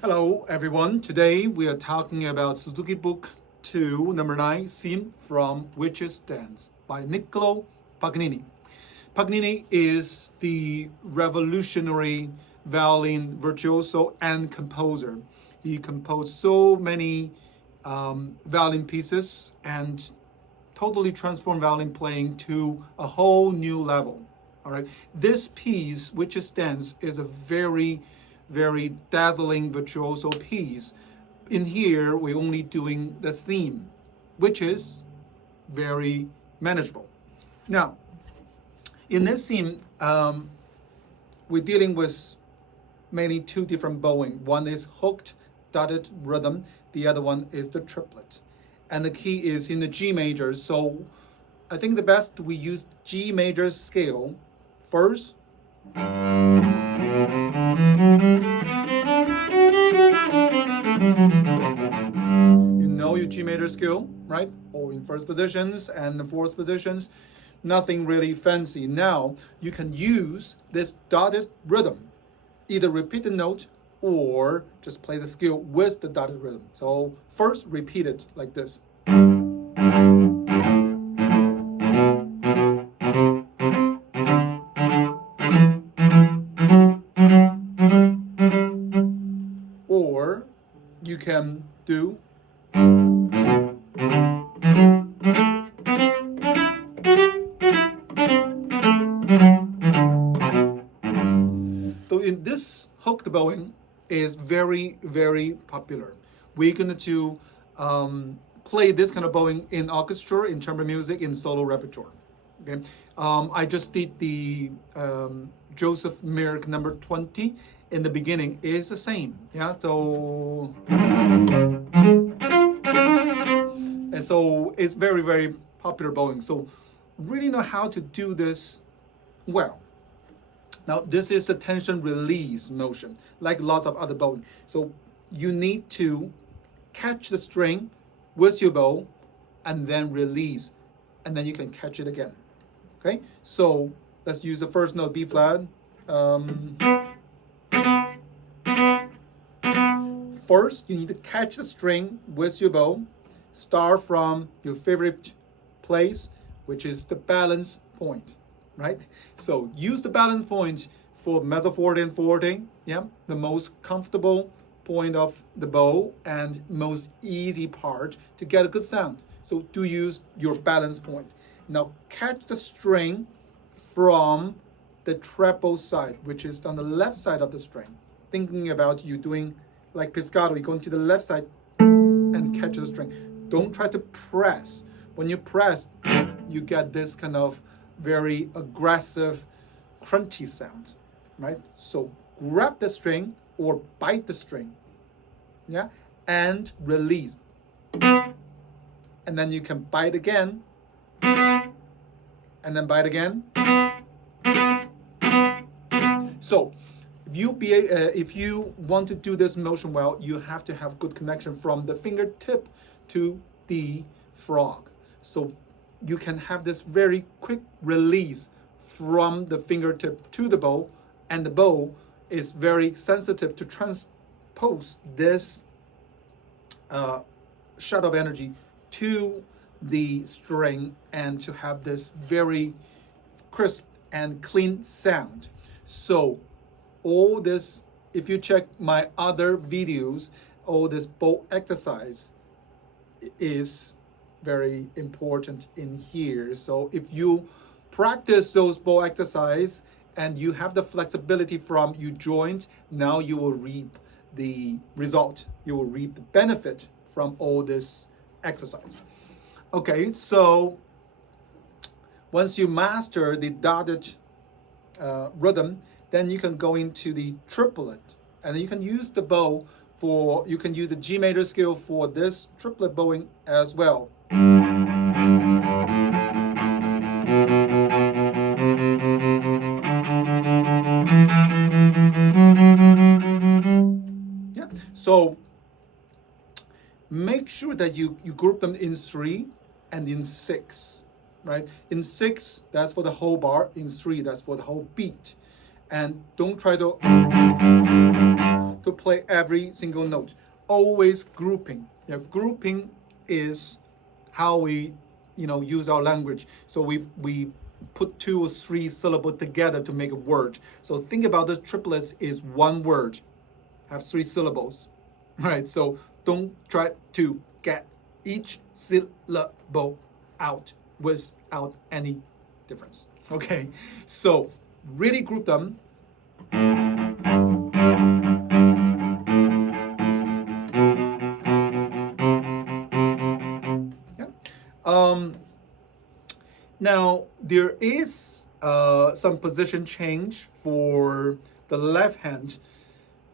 Hello everyone, today we are talking about Suzuki Book 2, number 9, Scene from Witch's Dance by Niccolo Paganini. Paganini is the revolutionary violin virtuoso and composer. He composed so many violin pieces and totally transformed violin playing to a whole new level. All right, this piece, Witch's Dance, is a very dazzling virtuoso piece. In here, we're only doing the theme, which is very manageable. Now, in this theme, we're dealing with mainly two different bowing. One is hooked dotted rhythm, the other one is the triplet. And the key is in the G major. So I think the best we use G major scale first. You know your G major scale, right? Or in first positions and the fourth positions, nothing really fancy. Now you can use this dotted rhythm, either repeat the note or just play the scale with the dotted rhythm. So first repeat it like this. Or you can do so in this hooked bowing is very popular. We're going to play this kind of bowing in orchestra, in chamber music, in solo repertoire. Okay, I just did the Joseph Merck number 20 in the beginning is the same. Yeah, so and so it's very popular bowing. So really know how to do this well. Now this is a tension release motion, like lots of other bowing. So you need to catch the string with your bow and then release, and then you can catch it again. Okay, so let's use the first note, B flat. First, you need to catch the string with your bow. Start from your favorite place, which is the balance point, right? So use the balance point for mezzo forte and forte. Yeah, the most comfortable point of the bow and most easy part to get a good sound. So do use your balance point. Now catch the string from the treble side, which is on the left side of the string. Thinking about you doing like piscato, you're going to the left side and catch the string. Don't try to press. When you press, you get this kind of very aggressive, crunchy sound, right? So grab the string or bite the string, yeah, and release. And then you can bite again, and then bite again. So if you want to do this motion well, you have to have good connection from the fingertip to the frog. So you can have this very quick release from the fingertip to the bow, and the bow is very sensitive to transpose this shot of energy to the string and to have this very crisp and clean sound. So all this, if you check my other videos, all this bow exercise is very important in here. So if you practice those bow exercise and you have the flexibility from your joint, now you will reap the result. You will reap the benefit from all this exercise. Okay, so once you master the dotted rhythm, then you can go into the triplet, and you can use the bow for, you can use the G major scale for this triplet bowing as well. Yeah, so make sure that you group them in 3 and in 6, right? In 6, that's for the whole bar. In 3, that's for the whole beat. And don't try to to play every single note. Always grouping. Yeah, grouping is how we, use our language. So we put 2 or 3 syllables together to make a word. So think about this triplets is one word, have 3 syllables, right? So don't try to get each syllable out without any difference. Okay, so really group them. Yeah. Now there is some position change for the left hand,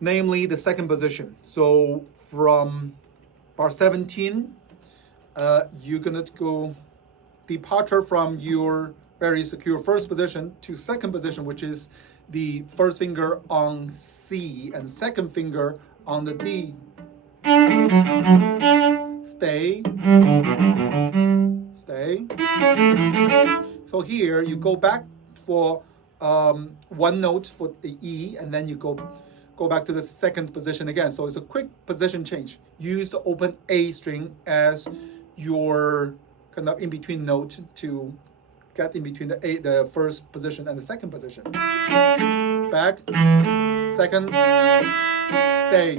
namely the second position. So from bar 17, you're gonna go departure from your very secure first position to second position, which is the first finger on C and second finger on the D. Stay. Stay. So here you go back for one note for the E, and then you go back to the second position again. So it's a quick position change. Use the open A string as your kind of in between note to get in between the first position and the second position. Back, second, stay.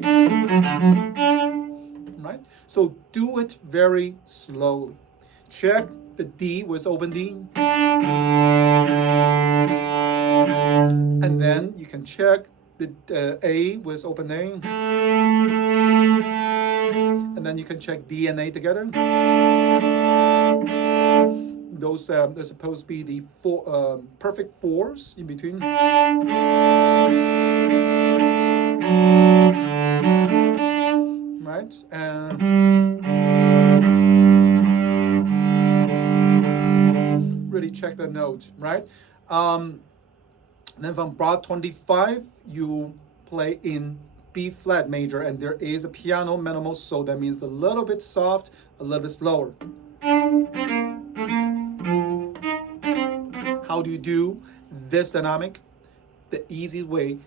Right? So do it very slowly. Check the D with open D. And then you can check the A with open A. And then you can check D and A together. Those are supposed to be the perfect 4s in between. Right? Really check the note, right? Then from bar 25, you play in B flat major, and there is a piano minimal, so that means a little bit soft, a little bit slower. How do you do this dynamic? The easiest way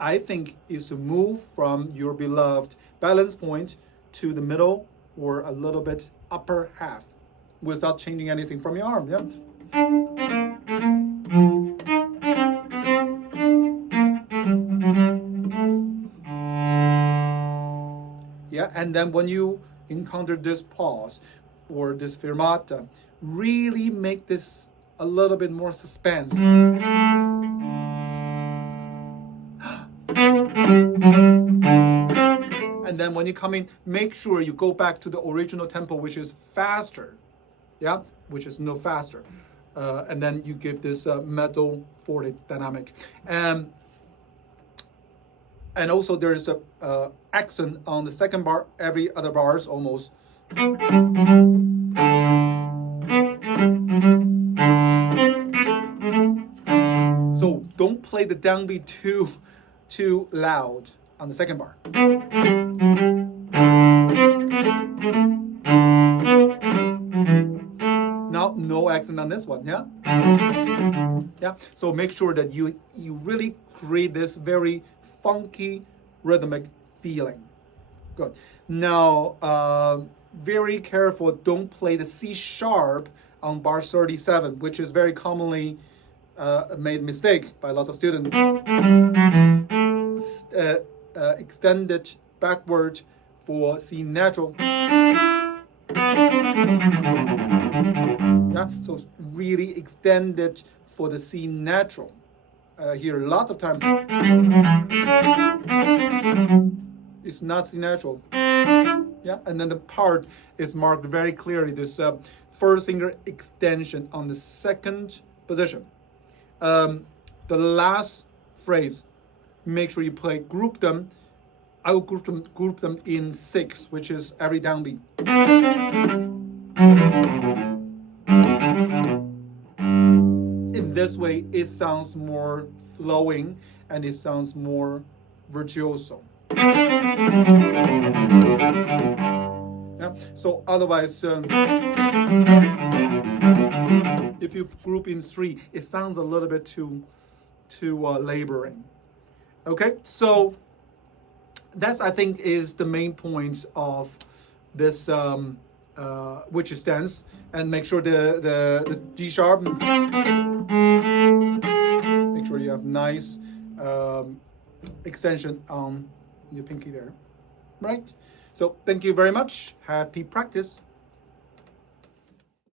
I think is to move from your beloved balance point to the middle or a little bit upper half without changing anything from your arm. Yeah. Yeah, and then when you encounter this pause or this fermata, really make this a little bit more suspense. And then when you come in, make sure you go back to the original tempo, which is faster. Yeah, which is no faster. And then you give this metal forte dynamic. And also there is a accent on the second bar. Every other bars almost. So don't play the downbeat too loud on the second bar. Now no accent on this one, yeah? Yeah. So make sure that you really create this very funky rhythmic feeling. Good. Now very careful, don't play the C sharp on bar 37, which is very commonly made mistake by lots of students. Extend it backward for C natural. Yeah, so really extend it for the C natural. Here, lots of time. It's not C natural. Yeah, and then the part is marked very clearly. This first finger extension on the second position. The last phrase, make sure you play group them. I will group them in 6, which is every downbeat. In this way, it sounds more flowing and it sounds more virtuoso. Yeah. So otherwise, if you group in 3, it sounds a little bit too laboring. Okay, so that's I think is the main point of this witch's stance. And make sure the G sharp. Make sure you have nice extension on your pinky there, right? So thank you very much. Happy practice.